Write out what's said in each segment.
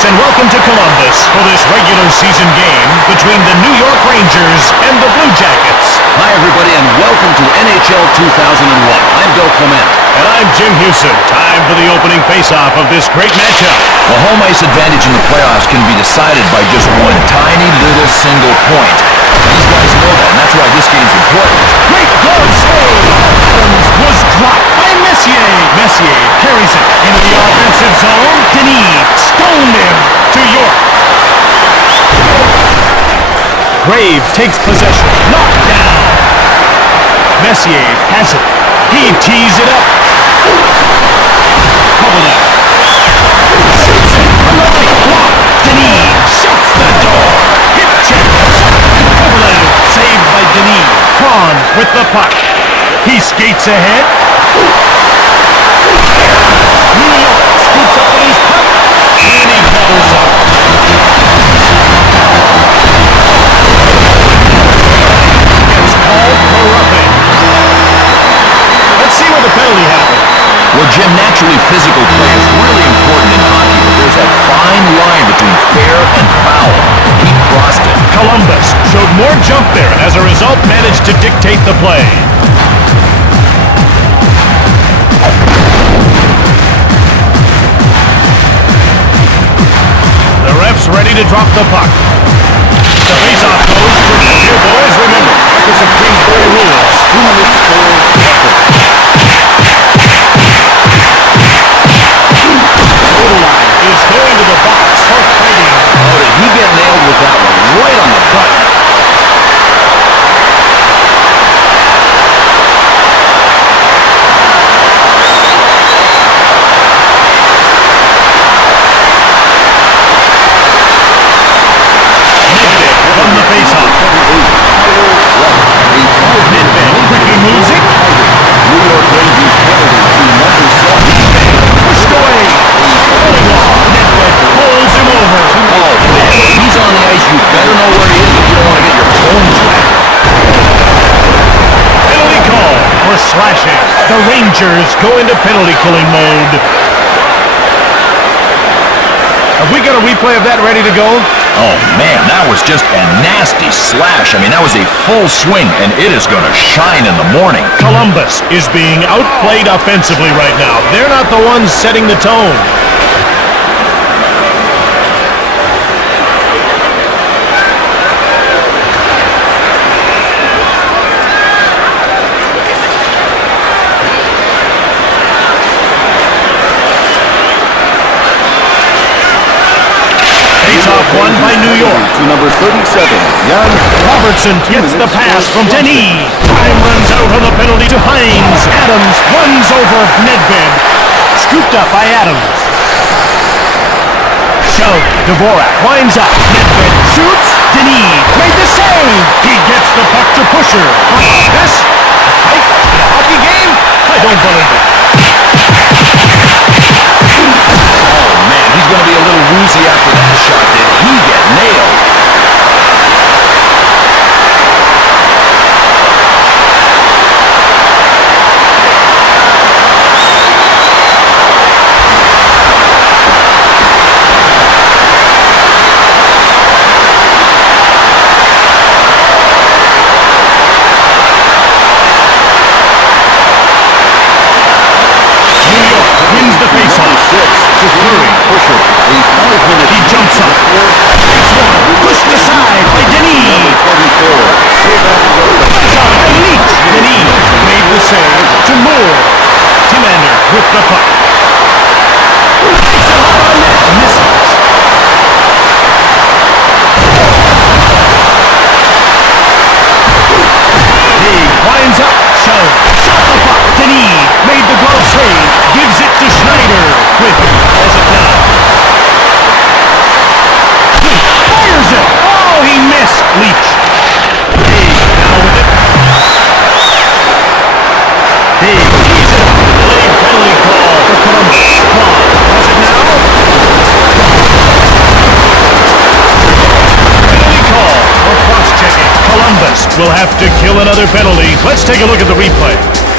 folks, and welcome to Columbus for this regular season game between the New York Rangers and the Blue Jackets. Hi, everybody, and welcome to NHL 2001. I'm Bill Clement. And I'm Jim Houston. Time for the opening face-off of this great matchup. The home ice advantage in the playoffs can be decided by just one tiny little single point. These guys know that, and that's why this game's important. Great glove save! Adams was dropped by Messier. Messier carries it into the offensive zone. Denis stoned him to York. Graves takes possession. Knocked down. Messier has it. He tees it up. Kovalev. Shoots it. Another block. Denis shuts the door. Hip check. Kovalev saved by Denis. Kron with the puck. He skates ahead. New York scoops up on his puck. And he covers up. Gets called for roughing. Let's see where the penalty happened. Well, Jim, naturally physical play is really important in hockey, but there's that fine line between fair and foul. He crossed it. Columbus showed more jump there and as a result managed to dictate the play. The ref's ready to drop the puck. The faceoff goes to here, boys. Remember, Marcus of Queensbury rules. 2 minutes for effort. Is going to the box for fighting. Oh, did he get nailed with that one? Right on the button. Nedved from the faceoff. Nedved quickly moves it. New York Rangers penalty to number 7. Pushed away. Nedved pulls him over. Oh, he's on the ice. You better know where he is if you don't want to get your bones wet. Penalty call for slashing. The Rangers go into penalty killing mode. Have we got a replay of that ready to go? Oh, man, that was just a nasty slash. I mean, that was a full swing, and it is going to shine in the morning. Columbus is being outplayed offensively right now. They're not the ones setting the tone. Won by New York. To number 37, Jan Robertson gets the pass from Denis. Time runs out on the penalty to Hines. Adams runs over Nedved. Scooped up by Adams. Shove. Dvorak winds up. Nedved shoots. Denis made the save. He gets the puck to Pusher. This? A fight in a hockey game? I don't believe it. He's going to be a little woozy after that shot. Did he get nailed? New York wins the faceoff. Pusher, a 5-minute. He jumps up. Takes one. Pushed aside by Denis. 24. Shot by Leach. Denis made the save to Moore. Timander with the puck. Takes it hard on net. Misses. He winds up. Shove. Shot the puck. Denis made the glove save. Gives it to Schneider. Quick. Calls it down. Fires it. Oh, he missed. Leach. He now with it. He keeps it. Late penalty call for Columbus. Calls it now. Penalty call for cross-checking. Columbus will have to kill another penalty. Let's take a look at the replay.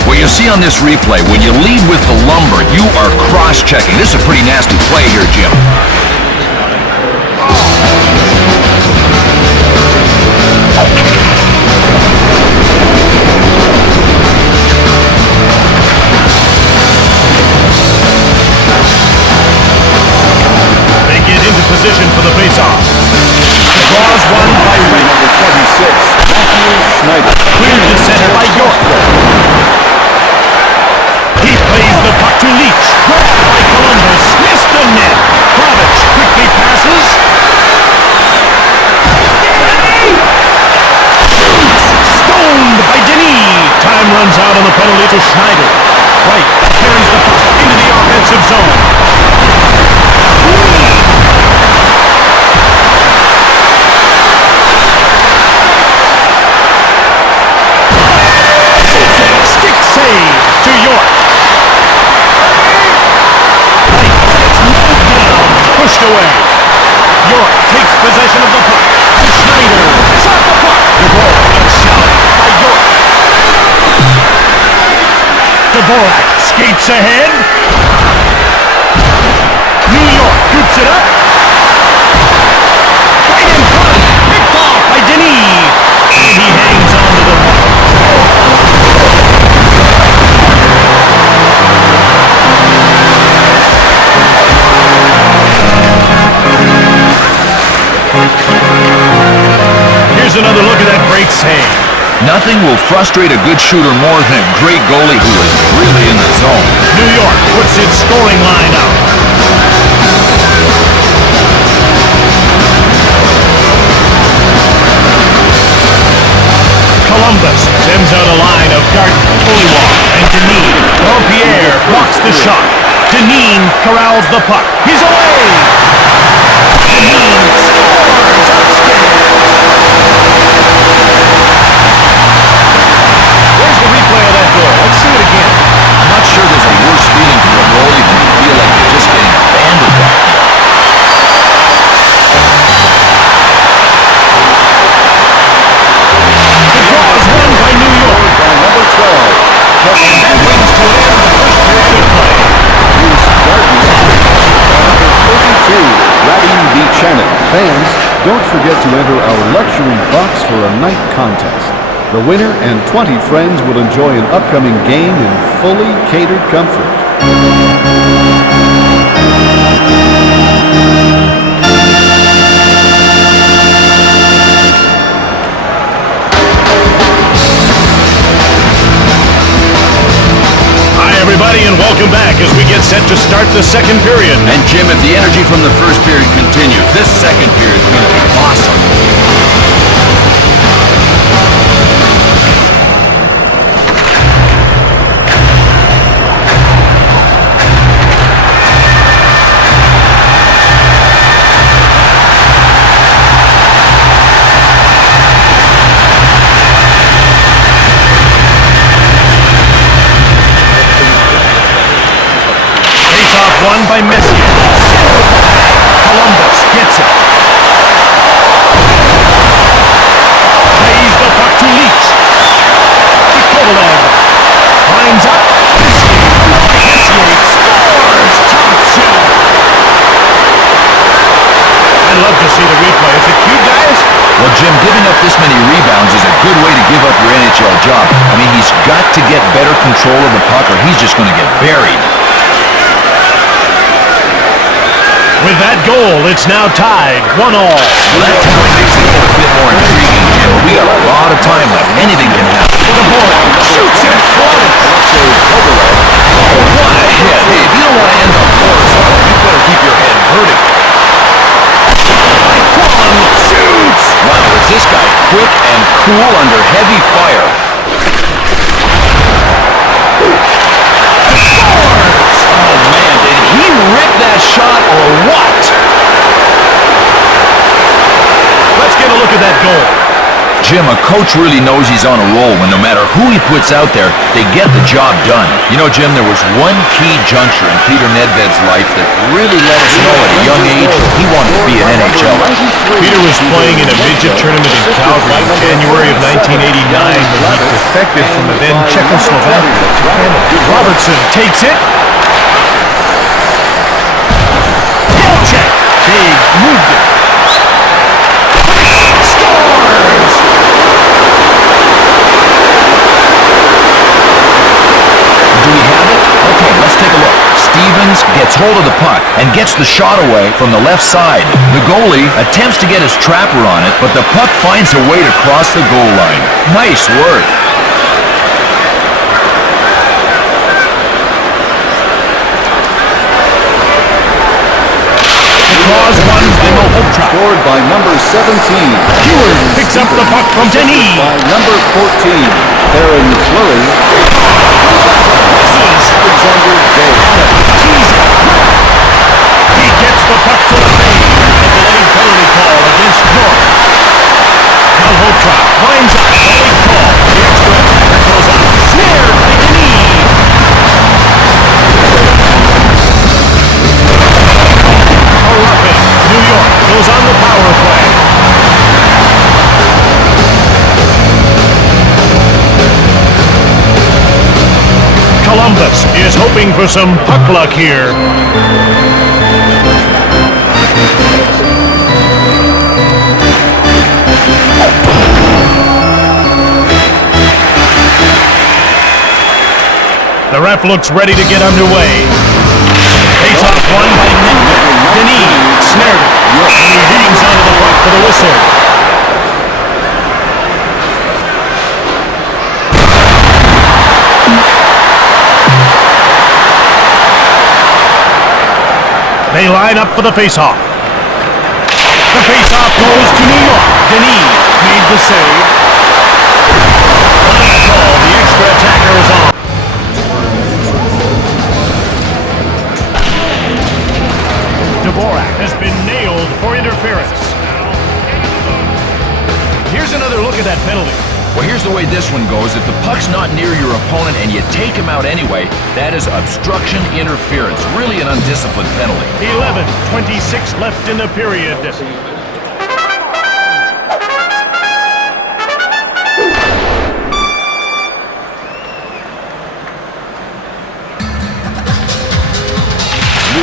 What you see on this replay, when you lead with the lumber, you are cross-checking. This is a pretty nasty play here, Jim. away. York takes possession of the puck. Schneider shot the puck. The goal shot by York. Dvorak skates ahead. New York scoops it up. Right in front. Picked off by Denis. And he hangs on to the puck. Here's another look at that great save. Nothing will frustrate a good shooter more than a great goalie who is really in the zone. New York puts its scoring line out. Columbus sends out a line of Garten, Oliwa, and Denis. Lampierre blocks the shot. Denis corrals the puck. He's away! Denis scores! Outstanding! Where's the replay of that goal? Let's see it again. I'm not sure there's a worse feeling for a goalie than to feel like you're just getting abandoned back there. The draw is won by New York. By number 12. And that brings to an end the first period of play. Bruce Garten. Number 32. Radim Buchanan. Fans, don't forget to enter our luxury box for a night contest. The winner and 20 friends will enjoy an upcoming game in fully catered comfort. Hi, everybody, and welcome back as we get set to start the second period. And Jim, if the energy from the first period continues, this second period is going to be awesome. Won by Messier. Columbus gets it. Plays the puck to Leach. To Kovalev. Lines up. Messier scores! Top shot! I'd love to see the replay. Is it cute, guys? Well, Jim, giving up this many rebounds is a good way to give up your NHL job. I mean, he's got to get better control of the puck or he's just going to get buried. With that goal, it's now tied 1-1. Well, that kind of makes it a bit more intriguing, Jim. We got a lot of time left. Anything can happen. The boy shoots it forward. Oh, what a hit. Hey, if you don't want to end up horizontal, you better keep your head vertical. Kwon shoots. Wow, is this guy quick and cool under heavy fire? Oh, man, did he rip that shot or what? Let's get a look at that goal. Jim, a coach really knows he's on a roll when no matter who he puts out there, they get the job done. You know, Jim, there was one key juncture in Peter Nedved's life that really let us know at a young age he wanted to be an NHL. Peter was playing in a midget tournament in Calgary in January of 1989 when he defected from the then Czechoslovakia. Robertson takes it. Check. Big moved it. Scores! Do we have it? Okay, let's take a look. Stevens gets hold of the puck and gets the shot away from the left side. The goalie attempts to get his trapper on it, but the puck finds a way to cross the goal line. Nice work. Draws one by Malhotra. Scored by number 17. Heward picks up the puck from Denis. By number 14. Aaron Fleury. Misses. Alexander Day. He gets the puck to the lane. A delayed penalty call against York. Malhotra lines up. Delayed call. The extra attacker goes out. Snared by Denis. A roughing for some puck luck here. The ref looks ready to get underway. Face-off won by Nittman. Denis snared it. And he hangs onto the puck for the whistle. They line up for the face-off. The face-off goes to New York. Denis made the save. On that call, the extra attacker is on. Dvorak has been nailed for interference. Here's another look at that penalty. Well, here's the way this one goes. If the puck's not near your opponent and you take him out anyway, that is obstruction interference. Really an undisciplined penalty. 11:26 left in the period. New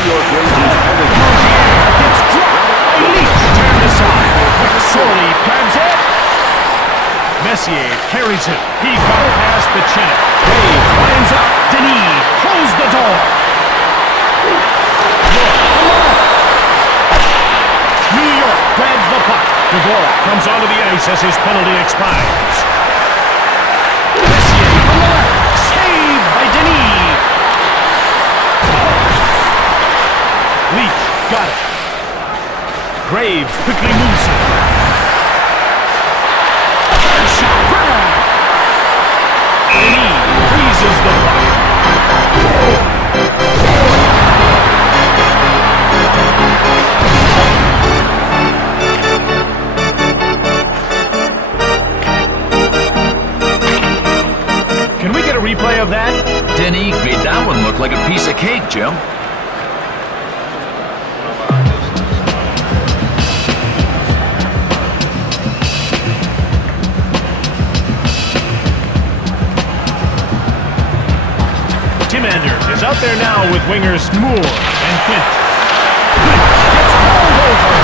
York Rangers penalty. Gets dropped by Leach. Turned aside. McSorley grabs it. Messier carries it. He got past Bichette. Graves lines up. Denis close the door. New York grabs the puck. Dvorak comes onto the ice as his penalty expires. Messier from the left. Saved by Denis. Leach got it. Graves quickly moves it. Third shot grab. Denis freezes the puck. Can we get a replay of that? Denis made that one look like a piece of cake, Jim. Timander is out there now with wingers Moore and Quint. Quint gets rolled over.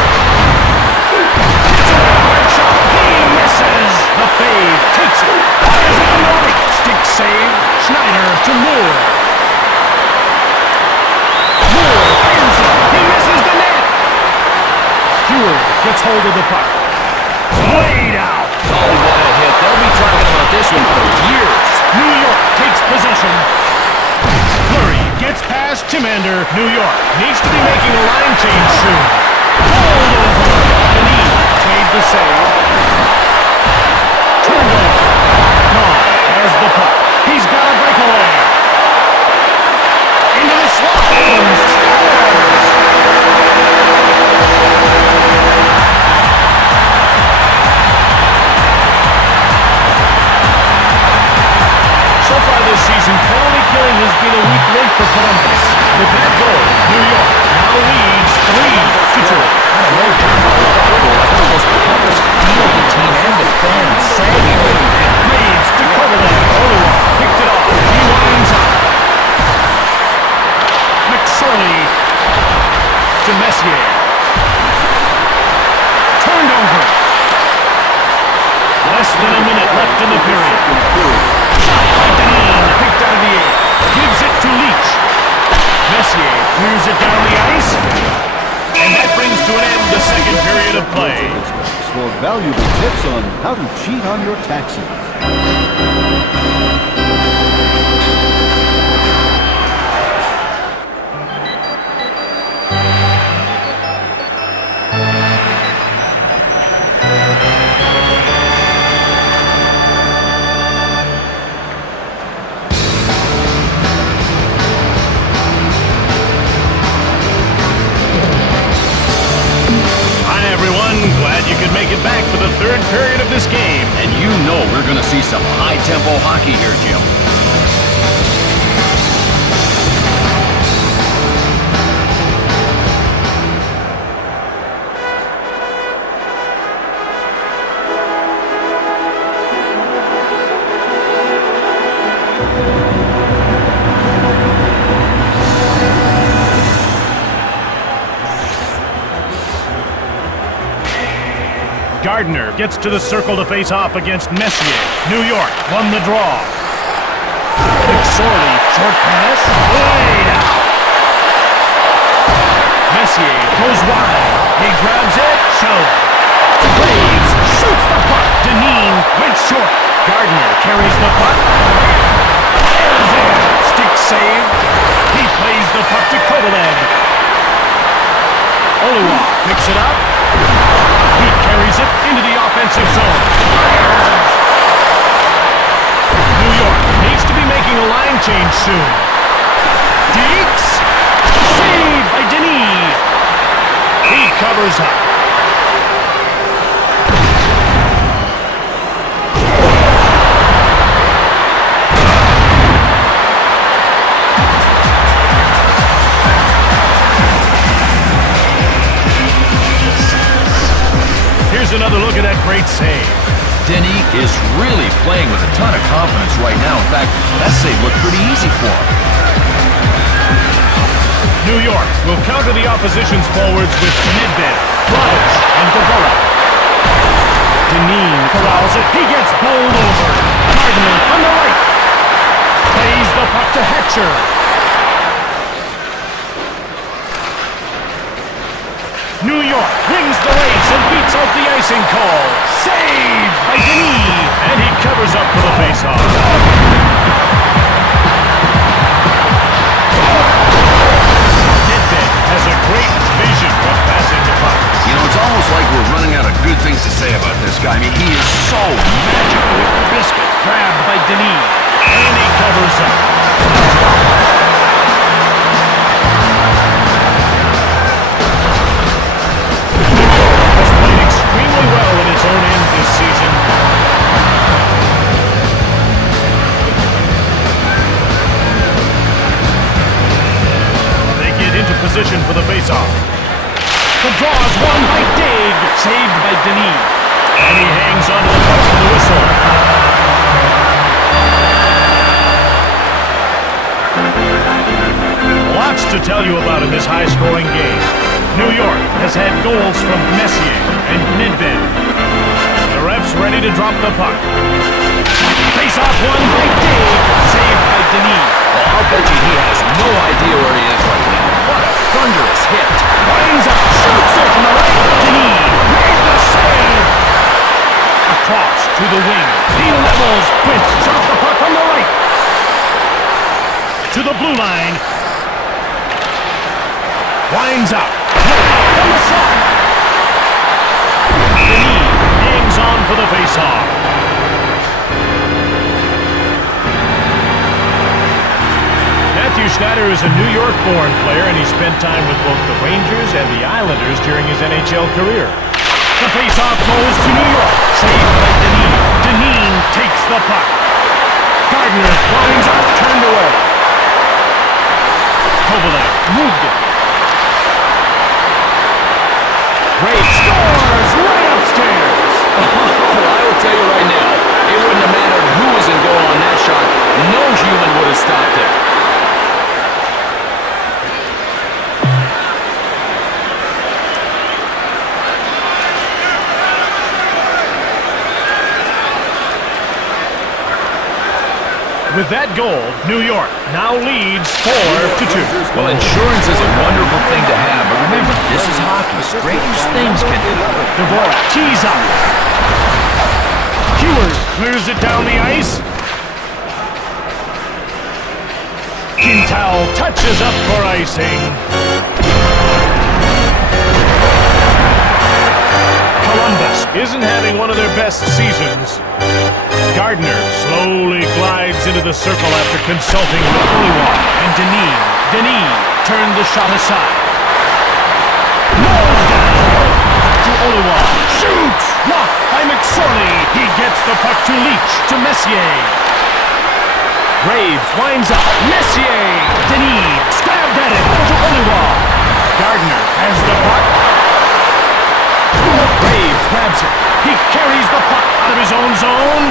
It's a hard shot. He misses. The fade takes it. Fires it on the right. Stick save. Schneider to Moore. Moore fires it. He misses the net. Heward gets hold of the puck. Laid out. Oh, what a hit. They'll be talking about this one for years. New York takes possession. Fleury gets past Timander. New York needs to be making a line change soon. Hold over. Denis made the save. Turned over. Kahn has the puck. He's got a breakaway. Into the slot. So far this season, penalty killing has been a weak link for Columbus. With that goal, New York now leads 3-2. I don't know, Jim. Almost the Columbus field, the team and the fans sagging over that. Graves to Kovalev. Ottawa picked it off. He winds up. McSorley to Messier. Turned over. Less than a minute left in the period. Shot by Denis, picked out of the air. Gives it to Leach. Messier clears it down the ice. And that brings to an end the second period of play. For valuable tips on how to cheat on your taxes. Glad you could make it back for the third period of this game. And you know we're going to see some high-tempo hockey here, Jim. Gardner gets to the circle to face off against Messier. New York won the draw. McSorley, short pass, way out. Messier goes wide. He grabs it, shove. Graves shoots the puck. Deneen went short. Gardner carries the puck. Fires in. Stick save. He plays the puck to Kovalev. Oliwa picks it up. He carries it into the offensive zone. New York needs to be making a line change soon. Deeks. Saved by Denis. He covers up. Here's another look at that great save. Denny is really playing with a ton of confidence right now. In fact, that save looked pretty easy for him. New York will counter the opposition's forwards with Nedved, Raj, and Dvorak. Deneen corrals it. He gets bowled over. Gardner on the right. Plays the puck to Hatcher. New York wins the race and beats out the icing call. Saved by Denis, and he covers up for the faceoff. Nedved has a great vision of passing the puck. You know, it's almost like we're running out of good things to say about this guy. I mean, he is so magical with the biscuit. Grabbed by Denis, and he covers up. Has played extremely well in its own end this season. They get into position for the faceoff. The draw is won by Dig, saved by Denis, and he hangs onto the puck for the whistle. Lots to tell you about in this high-scoring game. New York has had goals from Messier and Nedved. The ref's ready to drop the puck. Face-off won by Dig, saved by Denis. Well, I'll bet you he has no idea where he is right now. What a thunderous hit. Winds up, shoots it from the right. Denis made the save. Across to the wing. He levels. Quint shot the puck on the right. To the blue line. Winds up. From the slot. Denis hangs on for the faceoff. Matthew Schneider is a New York-born player, and he spent time with both the Rangers and the Islanders during his NHL career. The faceoff goes to New York. Saved by Denis. Denis takes the puck. Gardner winds up, turned away. Kovalev moved it. Ray scores right upstairs. Well, I will tell you right now, it wouldn't have mattered who was in goal on that shot. No human would have stopped it. With that goal, New York now leads 4-2. Well, insurance is a wonderful thing to have, but remember, this is hockey. Strange things can happen. Dvorak tees up. Heward clears it down the ice. Quintal touches up for icing. Columbus isn't having one of their best seasons. Gardner slowly glides into the circle after consulting with Oliwa and Denis. Denis turned the shot aside. Mowed down to Oliwa. Shoots! Blocked by McSorley. He gets the puck to Leach, to Messier. Graves winds up. Messier! Denis stabbed at it to Oliwa. Gardner has the puck. Graves grabs it. He carries the puck out of his own zone.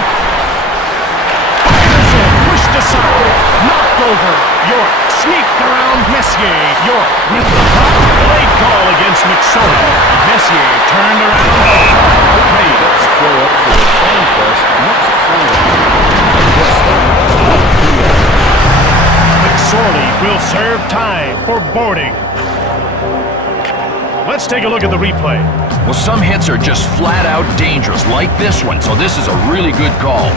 Fires it, pushed aside, knocked over. York sneaked around Messier. York with the puck. Late call against McSorley. Messier turned around. Graves time for boarding. Let's take a look at the replay. Well, some hits are just flat out dangerous, like this one, so this is a really good call.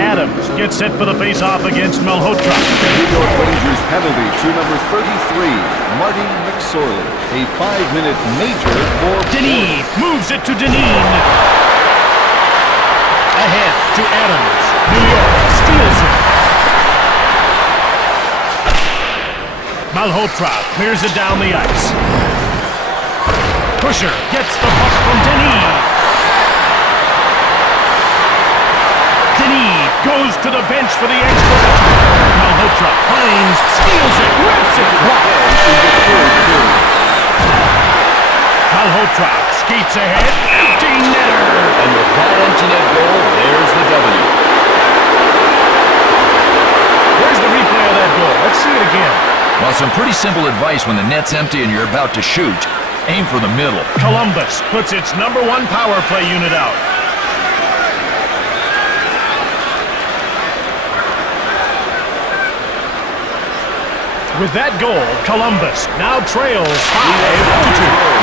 Adams gets set for the face-off against Malhotra. New York Rangers penalty to number 33, Marty McSorley. A 5-minute major for Denis moves it to Denis. Ahead to Adams. New York steals it. Malhotra clears it down the ice. Pusher gets the puck from Denis. Denis goes to the bench for the extra. Malhotra finds, steals it, rips it. Malhotra skates ahead, empty netter. And with that empty net goal, there's the W. Where's the replay of that goal? Let's see it again. Well, some pretty simple advice when the net's empty and you're about to shoot. Aim for the middle. Columbus puts its #1 power play unit out. With that goal, Columbus now trails 5-2.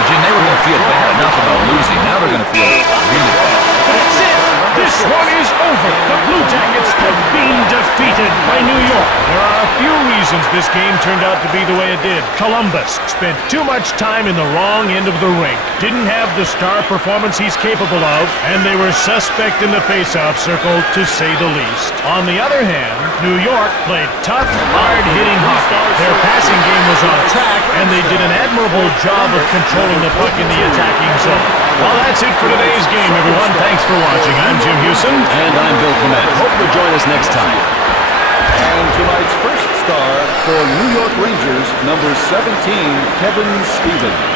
Jim, they were going to feel bad enough about losing. Now they're going to feel really bad. That's it! This one is over. The Blue Jackets have been defeated by New York. There are a few reasons this game turned out to be the way it did. Columbus spent too much time in the wrong end of the rink, didn't have the star performance he's capable of, and they were suspect in the face-off circle, to say the least. On the other hand, New York played tough, hard-hitting hockey. Their passing game was on track, and they did an admirable job of controlling the puck in the attacking zone. Well, that's it for today's game, everyone. Thanks for watching. I'm Jim Hewson. And I'm Bill Clement. Hope you'll join us next time. And tonight's first star for New York Rangers, number 17, Kevin Stevens.